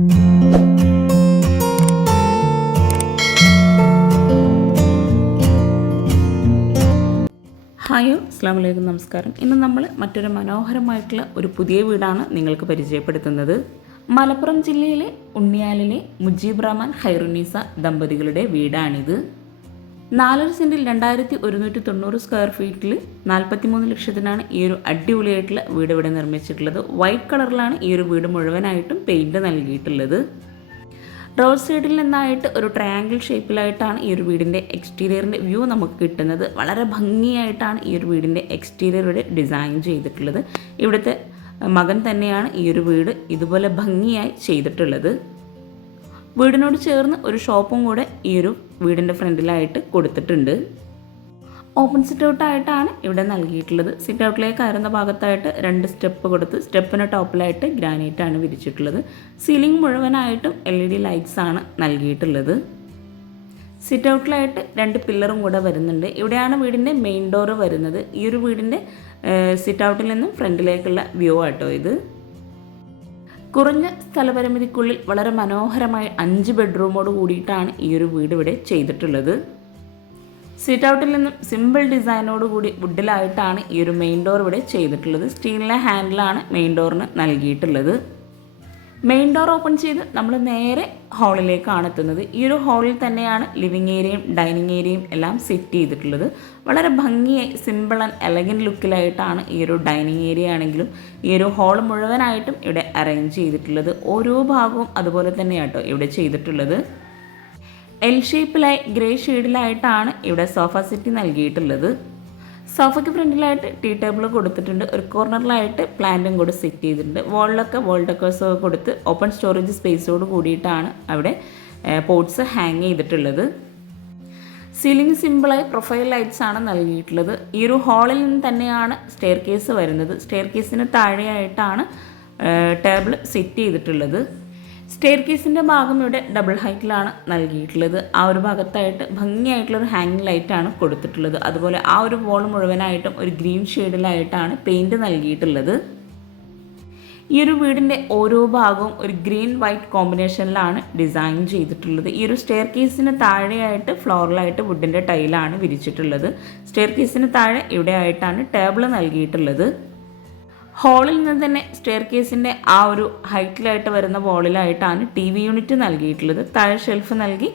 ഹായോ അസ്സാം വലൈക്കും നമസ്കാരം. ഇന്ന് നമ്മൾ മറ്റൊരു മനോഹരമായിട്ടുള്ള ഒരു പുതിയ വീടാണ് നിങ്ങൾക്ക് പരിചയപ്പെടുത്തുന്നത്. മലപ്പുറം ജില്ലയിലെ ഉണ്ണിയാലിലെ മുജീബ് റഹ്മാൻ ഹൈറുനീസ ദമ്പതികളുടെ വീടാണിത്. നാലര സെന്റിൽ രണ്ടായിരത്തി ഒരുന്നൂറ്റി തൊണ്ണൂറ് സ്ക്വയർ ഫീറ്റിൽ നാൽപ്പത്തിമൂന്ന് ലക്ഷത്തിനാണ് ഈ ഒരു അടിപൊളിയായിട്ടുള്ള വീട് ഇവിടെ നിർമ്മിച്ചിട്ടുള്ളത്. വൈറ്റ് കളറിലാണ് ഈ ഒരു വീട് മുഴുവനായിട്ടും പെയിന്റ് നൽകിയിട്ടുള്ളത്. റോഡ് സൈഡിൽ നിന്നായിട്ട് ഒരു ട്രയാങ്കിൾ ഷേപ്പിലായിട്ടാണ് ഈ ഒരു വീടിന്റെ എക്സ്റ്റീരിയറിന്റെ വ്യൂ നമുക്ക് കിട്ടുന്നത്. വളരെ ഭംഗിയായിട്ടാണ് ഈ ഒരു വീടിന്റെ എക്സ്റ്റീരിയർ ഇവിടെ ഡിസൈൻ ചെയ്തിട്ടുള്ളത്. ഇവിടുത്തെ മകൻ തന്നെയാണ് ഈ ഒരു വീട് ഇതുപോലെ ഭംഗിയായി ചെയ്തിട്ടുള്ളത്. വീടിനോട് ചേർന്ന് ഒരു ഷോപ്പും കൂടെ ഈ ഒരു വീടിന്റെ ഫ്രണ്ടിലായിട്ട് കൊടുത്തിട്ടുണ്ട്. ഓപ്പൺ സിറ്റ് ഔട്ടായിട്ടാണ് ഇവിടെ നൽകിയിട്ടുള്ളത്. സിറ്റ് ഔട്ടിലേക്ക് കയറുന്ന ഭാഗത്തായിട്ട് രണ്ട് സ്റ്റെപ്പ് കൊടുത്ത് സ്റ്റെപ്പിന് ടോപ്പിലായിട്ട് ഗ്രാനൈറ്റ് ആണ് വിരിച്ചിട്ടുള്ളത്. സീലിംഗ് മുഴുവനായിട്ടും എൽ ഇ ഡി ലൈറ്റ്സ് ആണ് നൽകിയിട്ടുള്ളത്. സിറ്റ് ഔട്ടിലായിട്ട് രണ്ട് പില്ലറും കൂടെ വരുന്നുണ്ട്. ഇവിടെയാണ് വീടിന്റെ മെയിൻ ഡോറ് വരുന്നത്. ഈ ഒരു വീടിന്റെ സിറ്റ് ഔട്ടിൽ നിന്നും ഫ്രണ്ടിലേക്കുള്ള വ്യൂ ആട്ടോ ഇത്. കുറഞ്ഞ സ്ഥലപരിമിതിക്കുള്ളിൽ വളരെ മനോഹരമായ അഞ്ച് ബെഡ്റൂമോട് കൂടിയിട്ടാണ് ഈ ഒരു വീട് ഇവിടെ ചെയ്തിട്ടുള്ളത്. സീറ്റ് ഔട്ടിൽ നിന്നും സിമ്പിൾ ഡിസൈനോട് കൂടി വുഡിലായിട്ടാണ് ഈ ഒരു മെയിൻ ഡോർ ഇവിടെ ചെയ്തിട്ടുള്ളത്. സ്റ്റീലിലെ ഹാൻഡിലാണ് മെയിൻ ഡോറിന് നൽകിയിട്ടുള്ളത്. മെയിൻ ഡോർ ഓപ്പൺ ചെയ്ത് നമ്മൾ നേരെ ഹാളിലേക്കാണ് എത്തുന്നത്. ഈ ഒരു ഹാളിൽ തന്നെയാണ് ലിവിങ് ഏരിയയും ഡൈനിങ് ഏരിയയും എല്ലാം സെറ്റ് ചെയ്തിട്ടുള്ളത്. വളരെ ഭംഗിയായി സിമ്പിൾ ആൻഡ് എലഗന്റ് ലുക്കിലായിട്ടാണ് ഈ ഒരു ഡൈനിങ് ഏരിയ ആണെങ്കിലും ഈ ഒരു ഹാൾ മുഴുവനായിട്ടും ഇവിടെ അറേഞ്ച് ചെയ്തിട്ടുള്ളത്. ഓരോ ഭാഗവും അതുപോലെ തന്നെയാട്ടോ ഇവിടെ ചെയ്തിട്ടുള്ളത്. എൽ ഷേപ്പിലായി ഗ്രേ ഷെയ്ഡിലായിട്ടാണ് ഇവിടെ സോഫ സെറ്റ് നൽകിയിട്ടുള്ളത്. സോഫയ്ക്ക് ഫ്രണ്ടിലായിട്ട് ടീ ടേബിൾ കൊടുത്തിട്ടുണ്ട്. ഒരു കോർണറിലായിട്ട് പ്ലാന്റും കൂടെ സെറ്റ് ചെയ്തിട്ടുണ്ട്. വോളിലൊക്കെ വോൾ ഡെക്കേഴ്സൊക്കെ കൊടുത്ത് ഓപ്പൺ സ്റ്റോറേജ് സ്പേസോട് കൂടിയിട്ടാണ് അവിടെ പോട്ട്സ് ഹാങ് ചെയ്തിട്ടുള്ളത്. സീലിംഗ് സിമ്പിളായി പ്രൊഫൈൽ ലൈറ്റ്സ് ആണ് നൽകിയിട്ടുള്ളത്. ഈ ഒരു ഹാളിൽ നിന്ന് തന്നെയാണ് സ്റ്റെയർ കേസ് വരുന്നത്. സ്റ്റെയർ കേസിന് താഴെയായിട്ടാണ് ടേബിൾ സെറ്റ് ചെയ്തിട്ടുള്ളത്. സ്റ്റെയർ കേസിന്റെ ഭാഗം ഇവിടെ ഡബിൾ ഹൈറ്റിലാണ് നൽകിയിട്ടുള്ളത്. ആ ഒരു ഭാഗത്തായിട്ട് ഭംഗിയായിട്ടുള്ള ഒരു ഹാങ്ങിങ് ലൈറ്റാണ് കൊടുത്തിട്ടുള്ളത്. അതുപോലെ ആ ഒരു വോൾ മുഴുവനായിട്ടും ഒരു ഗ്രീൻ ഷെയ്ഡിലായിട്ടാണ് പെയിന്റ് നൽകിയിട്ടുള്ളത്. ഈ ഒരു വീടിന്റെ ഓരോ ഭാഗവും ഒരു ഗ്രീൻ വൈറ്റ് കോമ്പിനേഷനിലാണ് ഡിസൈൻ ചെയ്തിട്ടുള്ളത്. ഈ ഒരു സ്റ്റെയർ കേസിന് താഴെയായിട്ട് ഫ്ലോറിലായിട്ട് വുഡിന്റെ ടൈലാണ് വിരിച്ചിട്ടുള്ളത്. സ്റ്റെയർ കേസിന് താഴെ ഇവിടെ ആയിട്ടാണ് ടേബിൾ നൽകിയിട്ടുള്ളത്. ഹാളിൽ നിന്ന് തന്നെ സ്റ്റെയർ കേസിന്റെ ആ ഒരു ഹൈറ്റിലായിട്ട് വരുന്ന വോളിലായിട്ടാണ് ടി വി യൂണിറ്റ് നൽകിയിട്ടുള്ളത്. താഴെ ഷെൽഫ് നൽകി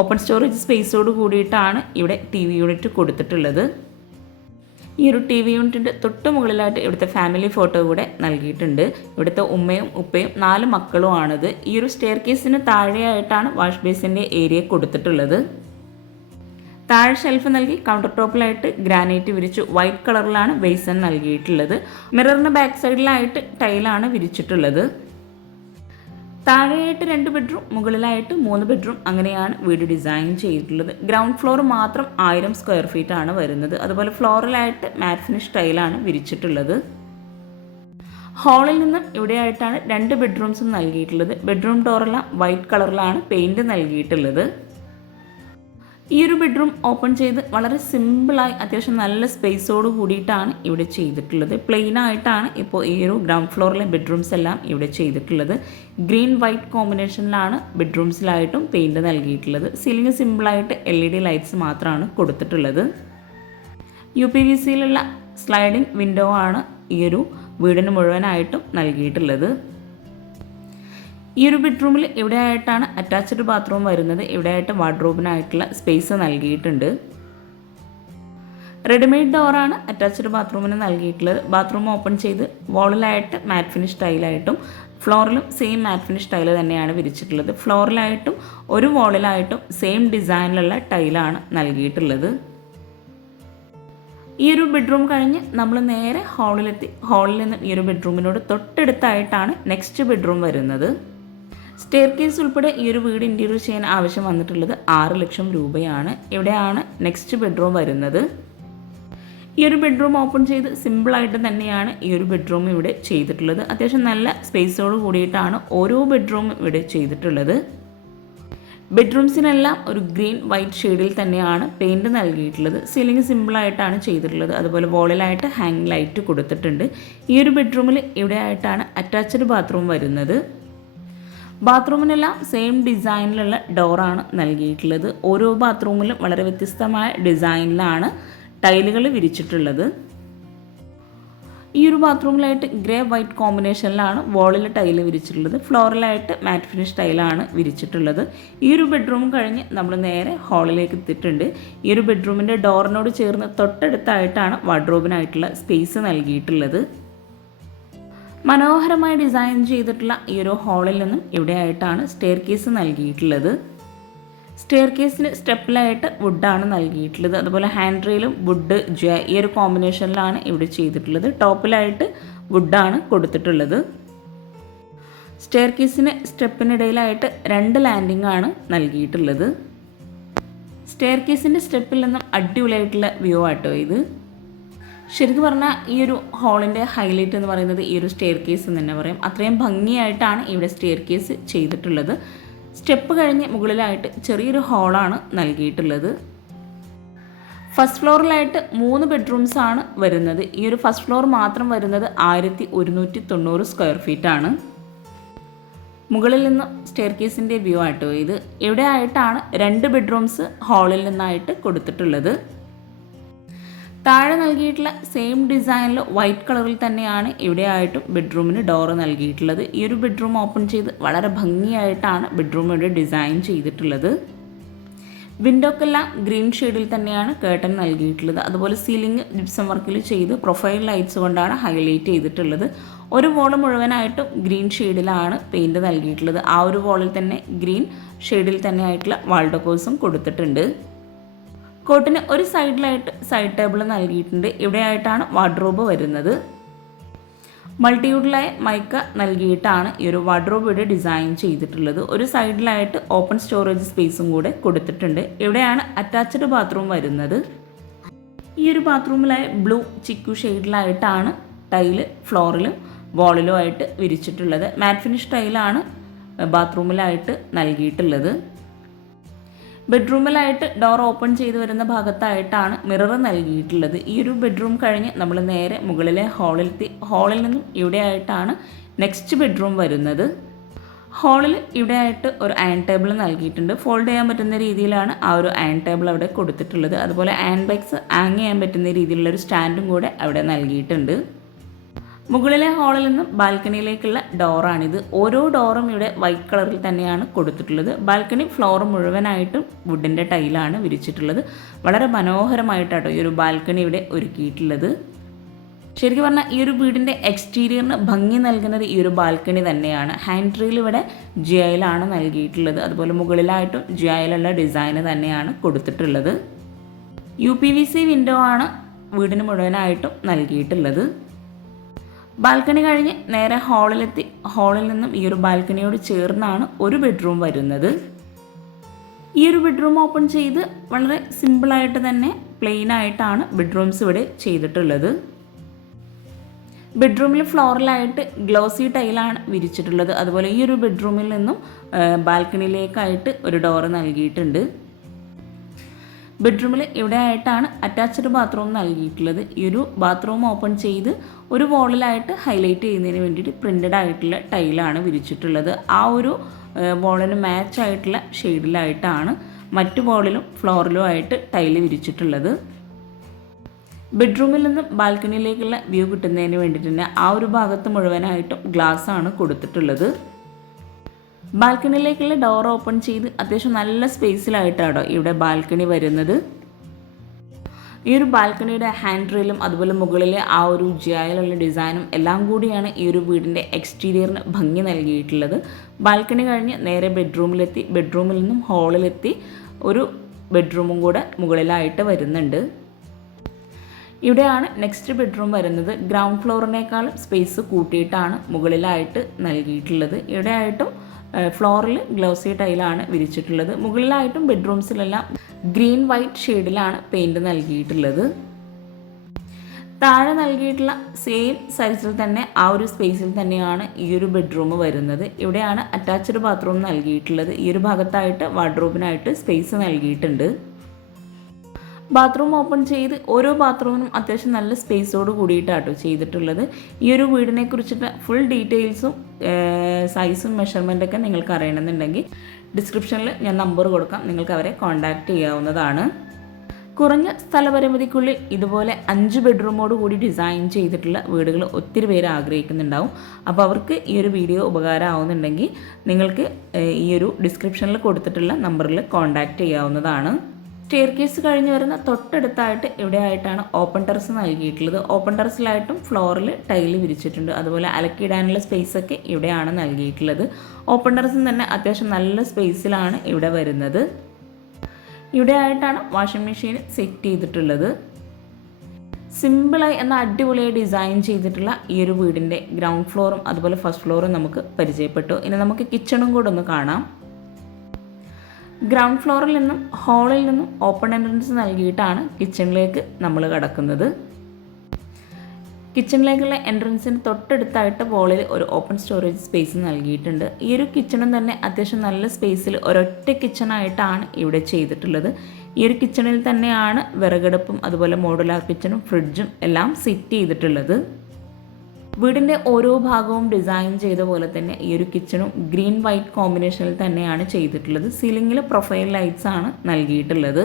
ഓപ്പൺ സ്റ്റോറേജ് സ്പേസോട് കൂടിയിട്ടാണ് ഇവിടെ ടി വി യൂണിറ്റ് കൊടുത്തിട്ടുള്ളത്. ഈ ഒരു ടി വി യൂണിറ്റിന്റെ തൊട്ട് മുകളിലായിട്ട് ഇവിടുത്തെ ഫാമിലി ഫോട്ടോ കൂടെ നൽകിയിട്ടുണ്ട്. ഇവിടുത്തെ ഉമ്മയും ഉപ്പയും നാല് മക്കളുമാണിത്. ഈ ഒരു സ്റ്റെയർ കേസിന് താഴെയായിട്ടാണ് വാഷ് ബേസിന്റെ ഏരിയ കൊടുത്തിട്ടുള്ളത്. താഴെ ഷെൽഫ് നൽകി കൗണ്ടർ ടോപ്പിലായിട്ട് ഗ്രാനൈറ്റ് വിരിച്ചു വൈറ്റ് കളറിലാണ് ബേസൺ നൽകിയിട്ടുള്ളത്. മിററിന് ബാക്ക് സൈഡിലായിട്ട് ടൈലാണ് വിരിച്ചിട്ടുള്ളത്. താഴെയായിട്ട് രണ്ട് ബെഡ്റൂം മുകളിലായിട്ട് മൂന്ന് ബെഡ്റൂം അങ്ങനെയാണ് വീട് ഡിസൈൻ ചെയ്തിട്ടുള്ളത്. ഗ്രൗണ്ട് ഫ്ലോർ മാത്രം ആയിരം സ്ക്വയർ ഫീറ്റ് ആണ് വരുന്നത്. അതുപോലെ ഫ്ലോറിലായിട്ട് മാറ്റ് ഫിനിഷ് ടൈലാണ് വിരിച്ചിട്ടുള്ളത്. ഹാളിൽ നിന്നും ഇവിടെയായിട്ടാണ് രണ്ട് ബെഡ്റൂംസും നൽകിയിട്ടുള്ളത്. ബെഡ്റൂം ഡോറെല്ലാം വൈറ്റ് കളറിലാണ് പെയിന്റ് നൽകിയിട്ടുള്ളത്. ഈ ഒരു ബെഡ്റൂം ഓപ്പൺ ചെയ്ത് വളരെ സിമ്പിളായി അത്യാവശ്യം നല്ല സ്പേസോട് കൂടിയിട്ടാണ് ഇവിടെ ചെയ്തിട്ടുള്ളത്. പ്ലെയിൻ ആയിട്ടാണ് ഇപ്പോൾ ഈ ഒരു ഗ്രൗണ്ട് ഫ്ലോറിലെ ബെഡ്റൂംസ് എല്ലാം ഇവിടെ ചെയ്തിട്ടുള്ളത്. ഗ്രീൻ വൈറ്റ് കോമ്പിനേഷനിലാണ് ബെഡ്റൂംസിലായിട്ടും പെയിന്റ് നൽകിയിട്ടുള്ളത്. സീലിംഗ് സിമ്പിളായിട്ട് എൽ ഇ ഡി ലൈറ്റ്സ് മാത്രമാണ് കൊടുത്തിട്ടുള്ളത്. യു പി വി സിയിലുള്ള സ്ലൈഡിംഗ് വിൻഡോ ആണ് ഈ ഒരു വീടിന് മുഴുവനായിട്ടും നൽകിയിട്ടുള്ളത്. ഈ ഒരു ബെഡ്റൂമിൽ എവിടെയായിട്ടാണ് അറ്റാച്ച്ഡ് ബാത്റൂം വരുന്നത്? എവിടെയായിട്ട് വാർഡ്രോബിനായിട്ടുള്ള സ്പേസ് നൽകിയിട്ടുണ്ട്? റെഡിമെയ്ഡ് ഡോറാണ് അറ്റാച്ച്ഡ് ബാത്റൂമിന് നൽകിയിട്ടുള്ളത്. ബാത്റൂം ഓപ്പൺ ചെയ്ത് വോളിലായിട്ട് മാറ്റ് ഫിനിഷ് സ്റ്റൈലായിട്ടും ഫ്ലോറിലും സെയിം മാറ്റ് ഫിനിഷ് ടൈൽ തന്നെയാണ് വിരിച്ചിട്ടുള്ളത്. ഫ്ലോറിലായിട്ടും ഒരു വോളിലായിട്ടും സെയിം ഡിസൈനിലുള്ള ടൈലാണ് നൽകിയിട്ടുള്ളത്. ഈ ഒരു ബെഡ്റൂം കഴിഞ്ഞ് നമ്മൾ നേരെ ഹാളിലെത്തി ഹാളിൽ നിന്ന് ഈ ഒരു ബെഡ്റൂമിനോട് തൊട്ടടുത്തായിട്ടാണ് നെക്സ്റ്റ് ബെഡ്റൂം വരുന്നത്. സ്റ്റെയർ കേസ് ഉൾപ്പെടെ ഈ ഒരു വീട് ഇന്റീരിയർ ചെയ്യാൻ ആവശ്യം വന്നിട്ടുള്ളത് ആറ് ലക്ഷം രൂപയാണ്. ഇവിടെയാണ് നെക്സ്റ്റ് ബെഡ്റൂം വരുന്നത്? ഈ ഒരു ബെഡ്റൂം ഓപ്പൺ ചെയ്ത് സിമ്പിളായിട്ട് തന്നെയാണ് ഈ ഒരു ബെഡ്റൂം ഇവിടെ ചെയ്തിട്ടുള്ളത്. അത്യാവശ്യം നല്ല സ്പേസോട് കൂടിയിട്ടാണ് ഓരോ ബെഡ്റൂം ഇവിടെ ചെയ്തിട്ടുള്ളത്. ബെഡ്റൂംസിനെല്ലാം ഒരു ഗ്രീൻ വൈറ്റ് ഷെയ്ഡിൽ തന്നെയാണ് പെയിന്റ് നൽകിയിട്ടുള്ളത്. സീലിംഗ് സിമ്പിളായിട്ടാണ് ചെയ്തിട്ടുള്ളത്. അതുപോലെ വോളിലായിട്ട് ഹാങ് ലൈറ്റ് കൊടുത്തിട്ടുണ്ട്. ഈ ഒരു ബെഡ്റൂമിൽ ഇവിടെ ആയിട്ടാണ് അറ്റാച്ച്ഡ് ബാത്റൂം വരുന്നത്. ബാത്റൂമിനെല്ലാം സെയിം ഡിസൈനിലുള്ള ഡോറാണ് നൽകിയിട്ടുള്ളത്. ഓരോ ബാത്റൂമിലും വളരെ വ്യത്യസ്തമായ ഡിസൈനിലാണ് ടൈലുകൾ വിരിച്ചിട്ടുള്ളത്. ഈ ഒരു ബാത്റൂമിലായിട്ട് ഗ്രേ വൈറ്റ് കോമ്പിനേഷനിലാണ് വോളിൽ ടൈൽ വിരിച്ചിട്ടുള്ളത്. ഫ്ലോറിലായിട്ട് മാറ്റ് ഫിനിഷ് ടൈലാണ് വിരിച്ചിട്ടുള്ളത്. ഈ ഒരു ബെഡ്റൂം കഴിഞ്ഞ് നമ്മൾ നേരെ ഹാളിലേക്ക് എത്തിയിട്ടുണ്ട്. ഈ ഒരു ബെഡ്റൂമിന്റെ ഡോറിനോട് ചേർന്ന് തൊട്ടടുത്തായിട്ടാണ് വാർഡ്രോബിനായിട്ടുള്ള സ്പേസ് നൽകിയിട്ടുള്ളത്. മനോഹരമായി ഡിസൈൻ ചെയ്തിട്ടുള്ള ഈ ഒരു ഹാളിൽ നിന്നും ഇവിടെയായിട്ടാണ് സ്റ്റെയർ കേസ് നൽകിയിട്ടുള്ളത്. സ്റ്റെയർ കേസിന് സ്റ്റെപ്പിലായിട്ട് വുഡാണ് നൽകിയിട്ടുള്ളത്. അതുപോലെ ഹാൻഡ് റെയിലും വുഡ് ഈ ഒരു കോമ്പിനേഷനിലാണ് ഇവിടെ ചെയ്തിട്ടുള്ളത്. ടോപ്പിലായിട്ട് വുഡാണ് കൊടുത്തിട്ടുള്ളത്. സ്റ്റെയർ കേസിന് സ്റ്റെപ്പിനിടയിലായിട്ട് രണ്ട് ലാൻഡിംഗ് ആണ് നൽകിയിട്ടുള്ളത്. സ്റ്റെയർ കേസിന്റെ സ്റ്റെപ്പിൽ നിന്നും അടിപൊളിയായിട്ടുള്ള വ്യൂ ആട്ടോ ഇത്. ശരിക്കും പറഞ്ഞാൽ ഈ ഒരു ഹാളിന്റെ ഹൈലൈറ്റ് എന്ന് പറയുന്നത് ഈ ഒരു സ്റ്റെയർ കേസ് എന്ന് തന്നെ പറയും. അത്രയും ഭംഗിയായിട്ടാണ് ഇവിടെ സ്റ്റെയർ കേസ് ചെയ്തിട്ടുള്ളത്. സ്റ്റെപ്പ് കഴിഞ്ഞ് മുകളിലായിട്ട് ചെറിയൊരു ഹാളാണ് നൽകിയിട്ടുള്ളത്. ഫസ്റ്റ് ഫ്ലോറിലായിട്ട് മൂന്ന് ബെഡ്റൂംസ് ആണ് വരുന്നത്. ഈ ഒരു ഫസ്റ്റ് ഫ്ലോർ മാത്രം വരുന്നത് ആയിരത്തി ഒരുന്നൂറ്റി തൊണ്ണൂറ് സ്ക്വയർ ഫീറ്റ് ആണ്. മുകളിൽ നിന്ന് സ്റ്റെയർ കേസിന്റെ വ്യൂ ആയിട്ട് ഇത്. ഇവിടെ ആയിട്ടാണ് രണ്ട് ബെഡ്റൂംസ് ഹാളിൽ നിന്നായിട്ട് കൊടുത്തിട്ടുള്ളത്. താഴെ നൽകിയിട്ടുള്ള സെയിം ഡിസൈനിൽ വൈറ്റ് കളറിൽ തന്നെയാണ് ഇവിടെ ആയിട്ടും ബെഡ്റൂമിന് ഡോറ് നൽകിയിട്ടുള്ളത്. ഈ ഒരു ബെഡ്റൂം ഓപ്പൺ ചെയ്ത് വളരെ ഭംഗിയായിട്ടാണ് ബെഡ്റൂം ഇവിടെ ഡിസൈൻ ചെയ്തിട്ടുള്ളത്. വിൻഡോക്കെല്ലാം ഗ്രീൻ ഷെയ്ഡിൽ തന്നെയാണ് കേട്ടൺ നൽകിയിട്ടുള്ളത്. അതുപോലെ സീലിംഗ് ജിപ്സം വർക്കിൽ ചെയ്ത് പ്രൊഫൈൽ ലൈറ്റ്സ് കൊണ്ടാണ് ഹൈലൈറ്റ് ചെയ്തിട്ടുള്ളത്. ഒരു വോൾ മുഴുവനായിട്ടും ഗ്രീൻ ഷെയ്ഡിലാണ് പെയിന്റ് നൽകിയിട്ടുള്ളത്. ആ ഒരു വോളിൽ തന്നെ ഗ്രീൻ ഷെയ്ഡിൽ തന്നെ ആയിട്ടുള്ള വാൾ കൊടുത്തിട്ടുണ്ട്. കോട്ടിന് ഒരു സൈഡിലായിട്ട് സൈഡ് ടേബിൾ നൽകിയിട്ടുണ്ട്. ഇവിടെയായിട്ടാണ് വാർഡ്രോബ് വരുന്നത്. മൾട്ടിയൂഡിലായ മൈക്ക നൽകിയിട്ടാണ് ഈ ഒരു വാർഡ്രോബ് ഇവിടെ ഡിസൈൻ ചെയ്തിട്ടുള്ളത്. ഒരു സൈഡിലായിട്ട് ഓപ്പൺ സ്റ്റോറേജ് സ്പേസും കൂടെ കൊടുത്തിട്ടുണ്ട്. ഇവിടെയാണ് അറ്റാച്ച്ഡ് ബാത്റൂം വരുന്നത്. ഈ ഒരു ബാത്റൂമിലായ ബ്ലൂ ചിക്കു ഷെയ്ഡിലായിട്ടാണ് ടൈൽ ഫ്ലോറിലും വാളിലും ആയിട്ട് വിരിച്ചിട്ടുള്ളത്. മാറ്റ് ഫിനിഷ് ടൈലാണ് ബാത്റൂമിലായിട്ട് നൽകിയിട്ടുള്ളത്. ബെഡ്റൂമിലായിട്ട് ഡോർ ഓപ്പൺ ചെയ്തു വരുന്ന ഭാഗത്തായിട്ടാണ് മിറർ നൽകിയിട്ടുള്ളത്. ഈ ഒരു ബെഡ്റൂം കഴിഞ്ഞ് നമ്മൾ നേരെ മുകളിലെ ഹാളിലെത്തി ഹാളിൽ നിന്നും ഇവിടെയായിട്ടാണ് നെക്സ്റ്റ് ബെഡ്റൂം വരുന്നത്. ഹാളിൽ ഇവിടെയായിട്ട് ഒരു അയൺ ടേബിൾ നൽകിയിട്ടുണ്ട്. ഫോൾഡ് ചെയ്യാൻ പറ്റുന്ന രീതിയിലാണ് ആ ഒരു അയൺ ടേബിൾ അവിടെ കൊടുത്തിട്ടുള്ളത്. അതുപോലെ അയൺ ബാഗ്സ് ആങ് ചെയ്യാൻ പറ്റുന്ന രീതിയിലുള്ള ഒരു സ്റ്റാൻഡും കൂടെ അവിടെ നൽകിയിട്ടുണ്ട്. മുകളിലെ ഹാളിൽ നിന്നും ബാൽക്കണിയിലേക്കുള്ള ഡോറാണിത് ഓരോ ഡോറും ഇവിടെ വൈറ്റ് കളറിൽ തന്നെയാണ് കൊടുത്തിട്ടുള്ളത്. ബാൽക്കണി ഫ്ലോർ മുഴുവനായിട്ടും വുഡിന്റെ ടൈലാണ് വിരിച്ചിട്ടുള്ളത്. വളരെ മനോഹരമായിട്ടാട്ടോ ഈ ഒരു ബാൽക്കണി ഇവിടെ ഒരുക്കിയിട്ടുള്ളത്. ശരിക്കും പറഞ്ഞാൽ ഈ ഒരു വീടിന്റെ എക്സ്റ്റീരിയറിന് ഭംഗി നൽകുന്നത് ഈ ഒരു ബാൽക്കണി തന്നെയാണ്. ഹാൻഡ് ട്രീൽ ഇവിടെ ജിയയിലാണ് നൽകിയിട്ടുള്ളത്. അതുപോലെ മുകളിലായിട്ടും ജിയയിലുള്ള ഡിസൈന് തന്നെയാണ് കൊടുത്തിട്ടുള്ളത്. U P V C window ആണ് വീടിന് മുഴുവനായിട്ടും നൽകിയിട്ടുള്ളത്. ബാൽക്കണി കഴിഞ്ഞ് നേരെ ഹാളിലെത്തി. ഹാളിൽ നിന്നും ഈ ഒരു ബാൽക്കണിയോട് ചേർന്നാണ് ഒരു ബെഡ്റൂം വരുന്നത്. ഈ ഒരു ബെഡ്റൂം ഓപ്പൺ ചെയ്ത് വളരെ സിമ്പിളായിട്ട് തന്നെ പ്ലെയിൻ ആയിട്ടാണ് ബെഡ്റൂംസ് ഇവിടെ ചെയ്തിട്ടുള്ളത്. ബെഡ്റൂമിൽ ഫ്ലോറിലായിട്ട് ഗ്ലോസി ടൈലാണ് വിരിച്ചിട്ടുള്ളത്. അതുപോലെ ഈ ഒരു ബെഡ്റൂമിൽ നിന്നും ബാൽക്കണിയിലേക്കായിട്ട് ഒരു ഡോറ് നൽകിയിട്ടുണ്ട്. ബെഡ്റൂമിൽ ഇവിടെ ആയിട്ടാണ് അറ്റാച്ച്ഡ് ബാത്റൂം നൽകിയിട്ടുള്ളത്. ഈ ഒരു ബാത്റൂം ഓപ്പൺ ചെയ്ത് ഒരു വോളിലായിട്ട് ഹൈലൈറ്റ് ചെയ്യുന്നതിന് വേണ്ടിയിട്ട് പ്രിന്റഡ് ആയിട്ടുള്ള ടൈലാണ് വിരിച്ചിട്ടുള്ളത്. ആ ഒരു വോളിന് മാച്ച് ആയിട്ടുള്ള ഷെയ്ഡിലായിട്ടാണ് മറ്റു വോളിലും ഫ്ലോറിലും ആയിട്ട് ടൈൽ വിരിച്ചിട്ടുള്ളത്. ബെഡ്റൂമിൽ നിന്നും ബാൽക്കണിയിലേക്കുള്ള വ്യൂ കിട്ടുന്നതിന് വേണ്ടിയിട്ട് തന്നെ ആ ഒരു ഭാഗത്ത് മുഴുവനായിട്ടും ഗ്ലാസ് ആണ് കൊടുത്തിട്ടുള്ളത്. ബാൽക്കണിയിലേക്കുള്ള ഡോർ ഓപ്പൺ ചെയ്ത് അത്യാവശ്യം നല്ല സ്പേസിലായിട്ടാണോ ഇവിടെ ബാൽക്കണി വരുന്നത്. ഈ ഒരു ബാൽക്കണിയുടെ ഹാൻഡ് റെയിലും അതുപോലെ മുകളിലെ ആ ഒരു ജിയായിലുള്ള ഡിസൈനും എല്ലാം കൂടിയാണ് ഈ ഒരു വീടിന്റെ എക്സ്റ്റീരിയറിന് ഭംഗി നൽകിയിട്ടുള്ളത്. ബാൽക്കണി കഴിഞ്ഞ് നേരെ ബെഡ്റൂമിലെത്തി ബെഡ്റൂമിൽ നിന്നും ഹാളിലെത്തി ഒരു ബെഡ്റൂമും കൂടെ മുകളിലായിട്ട് വരുന്നുണ്ട്. ഇവിടെയാണ് നെക്സ്റ്റ് ബെഡ്റൂം വരുന്നത്. ഗ്രൗണ്ട് ഫ്ലോറിനേക്കാളും സ്പേസ് കൂട്ടിയിട്ടാണ് മുകളിലായിട്ട് നൽകിയിട്ടുള്ളത്. ഇവിടെയായിട്ടും ഫ്ലോറിൽ ഗ്ലൗസി ടൈലാണ് വിരിച്ചിട്ടുള്ളത്. മുകളിലായിട്ടും ബെഡ്റൂംസിലെല്ലാം ഗ്രീൻ വൈറ്റ് ഷെയ്ഡിലാണ് പെയിന്റ് നൽകിയിട്ടുള്ളത്. താഴെ നൽകിയിട്ടുള്ള സെയിം സൈസിൽ തന്നെ ആ ഒരു സ്പേസിൽ തന്നെയാണ് ഈ ഒരു ബെഡ്റൂം വരുന്നത്. ഇവിടെയാണ് അറ്റാച്ച്ഡ് ബാത്റൂം നൽകിയിട്ടുള്ളത്. ഈ ഒരു ഭാഗത്തായിട്ട് വാർഡ്രോബിനായിട്ട് സ്പേസ് നൽകിയിട്ടുണ്ട്. ബാത്റൂം ഓപ്പൺ ചെയ്ത് ഓരോ ബാത്റൂമിനും അത്യാവശ്യം നല്ല സ്പേസോട് കൂടിയിട്ടാട്ടോ ചെയ്തിട്ടുള്ളത്. ഈ ഒരു വീടിനെ കുറിച്ചിട്ട് ഫുൾ ഡീറ്റെയിൽസും സൈസും മെഷർമെന്റൊക്കെ നിങ്ങൾക്ക് അറിയണമെന്നുണ്ടെങ്കിൽ ഡിസ്ക്രിപ്ഷനിൽ ഞാൻ നമ്പർ കൊടുക്കാം. നിങ്ങൾക്ക് അവരെ കോൺടാക്റ്റ് ചെയ്യാവുന്നതാണ്. കുറഞ്ഞ സ്ഥലപരിമിതിക്കുള്ളിൽ ഇതുപോലെ അഞ്ച് ബെഡ്റൂമോട് കൂടി ഡിസൈൻ ചെയ്തിട്ടുള്ള വീടുകൾ ഒത്തിരി പേര് ആഗ്രഹിക്കുന്നുണ്ടാവും. അപ്പോൾ അവർക്ക് ഈ ഒരു വീഡിയോ ഉപകാരമാവുന്നുണ്ടെങ്കിൽ നിങ്ങൾക്ക് ഈ ഒരു ഡിസ്ക്രിപ്ഷനിൽ കൊടുത്തിട്ടുള്ള നമ്പറിൽ കോൺടാക്റ്റ് ചെയ്യാവുന്നതാണ്. സ്റ്റെയർ കേസ് കഴിഞ്ഞ് വരുന്ന തൊട്ടടുത്തായിട്ട് ഇവിടെ ആയിട്ടാണ് ഓപ്പൺ ടെറസ് നൽകിയിട്ടുള്ളത് ഓപ്പൺ ടെറസിലായിട്ടും ഫ്ലോറിൽ ടൈൽ വിരിച്ചിട്ടുണ്ട്. അതുപോലെ അലക്കിയിടാനുള്ള സ്പേസ് ഒക്കെ ഇവിടെയാണ് നൽകിയിട്ടുള്ളത്. ഓപ്പൺ ടെറസിൽ തന്നെ അത്യാവശ്യം നല്ല സ്പേസിലാണ് ഇവിടെ വരുന്നത്. ഇവിടെ ആയിട്ടാണ് വാഷിംഗ് മെഷീൻ സെറ്റ് ചെയ്തിട്ടുള്ളത്. സിമ്പിളായി എന്ന അടിപൊളിയായി ഡിസൈൻ ചെയ്തിട്ടുള്ള ഈ ഒരു വീടിന്റെ ഗ്രൗണ്ട് ഫ്ലോറും അതുപോലെ ഫസ്റ്റ് ഫ്ലോറും നമുക്ക് പരിചയപ്പെട്ടു. ഇനി നമുക്ക് കിച്ചണും കൂടെ ഒന്ന് കാണാം. ഗ്രൗണ്ട് ഫ്ലോറിൽ നിന്നും ഹാളിൽ നിന്നും ഓപ്പൺ എൻട്രൻസ് നൽകിയിട്ടാണ് കിച്ചണിലേക്ക് നമ്മൾ കടക്കുന്നത്. കിച്ചണിലേക്കുള്ള എൻട്രൻസിന് തൊട്ടടുത്തായിട്ട് വോളിൽ ഒരു ഓപ്പൺ സ്റ്റോറേജ് സ്പേസ് നൽകിയിട്ടുണ്ട്. ഈ ഒരു കിച്ചണും തന്നെ അത്യാവശ്യം നല്ല സ്പേസിൽ ഒരൊറ്റ കിച്ചണായിട്ടാണ് ഇവിടെ ചെയ്തിട്ടുള്ളത്. ഈ ഒരു കിച്ചണിൽ തന്നെയാണ് വിറകടുപ്പും അതുപോലെ മോഡുലാർ കിച്ചണും ഫ്രിഡ്ജും എല്ലാം സെറ്റ് ചെയ്തിട്ടുള്ളത്. വീടിന്റെ ഓരോ ഭാഗവും ഡിസൈൻ ചെയ്ത പോലെ തന്നെ ഈ ഒരു കിച്ചണും ഗ്രീൻ വൈറ്റ് കോമ്പിനേഷനിൽ തന്നെയാണ് ചെയ്തിട്ടുള്ളത്. സീലിംഗിൽ പ്രൊഫൈൽ ലൈറ്റ്സ് ആണ് നൽകിയിട്ടുള്ളത്.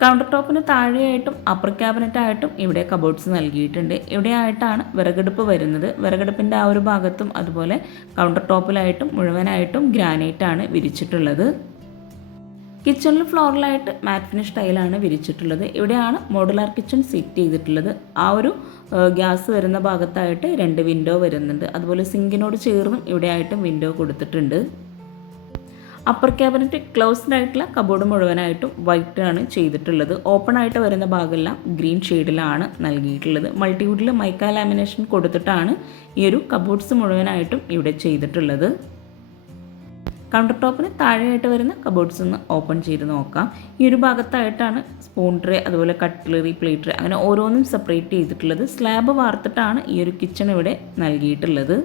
കൗണ്ടർ ടോപ്പിന് താഴെയായിട്ടും അപ്പർ ക്യാബിനറ്റായിട്ടും ഇവിടെ കബോർഡ്സ് നൽകിയിട്ടുണ്ട്. ഇവിടെ ആയിട്ടാണ് വിറകടുപ്പ് വരുന്നത്. വിറകെടുപ്പിന്റെ ആ ഒരു ഭാഗത്തും അതുപോലെ കൗണ്ടർ ടോപ്പിലായിട്ടും മുഴുവനായിട്ടും ഗ്രാനൈറ്റ് ആണ് വിരിച്ചിട്ടുള്ളത്. കിച്ചണിൽ ഫ്ലോറിലായിട്ട് മാറ്റ് ഫിനിഷ് ടൈലാണ് വിരിച്ചിട്ടുള്ളത്. ഇവിടെയാണ് മോഡുലാർ കിച്ചൺ സെറ്റ് ചെയ്തിട്ടുള്ളത്. ആ ഒരു ഗ്യാസ് വരുന്ന ഭാഗത്തായിട്ട് രണ്ട് വിൻഡോ വരുന്നുണ്ട്. അതുപോലെ സിങ്കിനോട് ചേർന്നും ഇവിടെ ആയിട്ടും വിൻഡോ കൊടുത്തിട്ടുണ്ട്. അപ്പർ ക്യാബിനറ്റ് ക്ലോസ്ഡ് ആയിട്ടുള്ള കബോർഡ് മുഴുവനായിട്ടും വൈറ്റ് ആണ് ചെയ്തിട്ടുള്ളത്. ഓപ്പൺ ആയിട്ട് വരുന്ന ഭാഗമെല്ലാം ഗ്രീൻ ഷെയ്ഡിലാണ് നൽകിയിട്ടുള്ളത്. മൾട്ടിവുഡിൽ മൈക്ക ലാമിനേഷൻ കൊടുത്തിട്ടാണ് ഈ ഒരു കബോർഡ്സ് മുഴുവനായിട്ടും ഇവിടെ ചെയ്തിട്ടുള്ളത്. കൗണ്ടർ ടോപ്പിന് താഴെയായിട്ട് വരുന്ന കബോർഡ്സ് ഒന്ന് ഓപ്പൺ ചെയ്ത് നോക്കാം. ഈ ഒരു ഭാഗത്തായിട്ടാണ് സ്പൂൺ ട്രേ അതുപോലെ കട്ട്ലറി പ്ലേറ്റ് അങ്ങനെ ഓരോന്നും സെപ്പറേറ്റ് ചെയ്തിട്ടുള്ളത്. സ്ലാബ് വാർത്തിട്ടാണ് ഈ ഒരു കിച്ചൺ ഇവിടെ നൽകിയിട്ടുള്ളത്.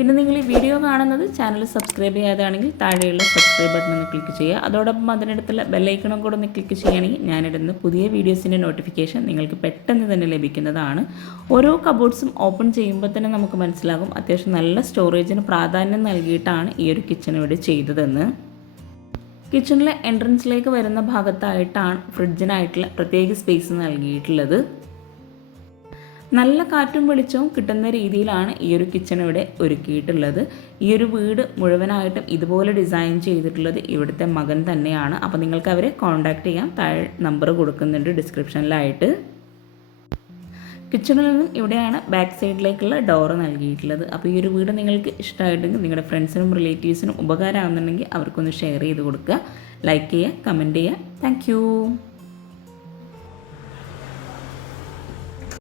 പിന്നെ നിങ്ങൾ ഈ വീഡിയോ കാണുന്നത് ചാനൽ സബ്സ്ക്രൈബ് ചെയ്യാതാണെങ്കിൽ താഴെയുള്ള സബ്സ്ക്രൈബ് ബട്ടൺ ഒന്ന് ക്ലിക്ക് ചെയ്യുക. അതോടൊപ്പം അതിനടുത്തുള്ള ബെല്ലൈക്കണം കൂടെ ഒന്ന് ക്ലിക്ക് ചെയ്യുകയാണെങ്കിൽ ഞാനിടുന്ന പുതിയ വീഡിയോസിന്റെ നോട്ടിഫിക്കേഷൻ നിങ്ങൾക്ക് പെട്ടെന്ന് തന്നെ ലഭിക്കുന്നതാണ്. ഓരോ കബോർഡ്സും ഓപ്പൺ ചെയ്യുമ്പോൾ തന്നെ നമുക്ക് മനസ്സിലാകും അത്യാവശ്യം നല്ല സ്റ്റോറേജിന് പ്രാധാന്യം നൽകിയിട്ടാണ് ഈ ഒരു കിച്ചൺ ഇവിടെ ചെയ്തതെന്ന്. കിച്ചണിലെ എൻട്രൻസിലേക്ക് വരുന്ന ഭാഗത്തായിട്ടാണ് ഫ്രിഡ്ജിനായിട്ടുള്ള പ്രത്യേക സ്പേസ് നൽകിയിട്ടുള്ളത്. നല്ല കാറ്റും വെളിച്ചവും കിട്ടുന്ന രീതിയിലാണ് ഈ ഒരു കിച്ചൺ ഇവിടെ ഒരുക്കിയിട്ടുള്ളത്. ഈ ഒരു വീട് മുഴുവനായിട്ടും ഇതുപോലെ ഡിസൈൻ ചെയ്തിട്ടുള്ളത് ഇവിടുത്തെ മകൻ തന്നെയാണ്. അപ്പോൾ നിങ്ങൾക്ക് അവരെ കോൺടാക്റ്റ് ചെയ്യാം. താഴെ നമ്പർ കൊടുക്കുന്നുണ്ട് ഡിസ്ക്രിപ്ഷനിലായിട്ട് കിച്ചണിൽ നിന്നും ഇവിടെയാണ് ബാക്ക് സൈഡിലേക്കുള്ള ഡോർ നൽകിയിട്ടുള്ളത്. അപ്പോൾ ഈ ഒരു വീട് നിങ്ങൾക്ക് ഇഷ്ടമായിട്ടുണ്ടെങ്കിൽ നിങ്ങളുടെ ഫ്രണ്ട്സിനും റിലേറ്റീവ്സിനും ഉപകാരമാകുന്നുണ്ടെങ്കിൽ അവർക്കൊന്ന് ഷെയർ ചെയ്ത് കൊടുക്കുക. ലൈക്ക് ചെയ്യുക കമന്റ് ചെയ്യുക. താങ്ക്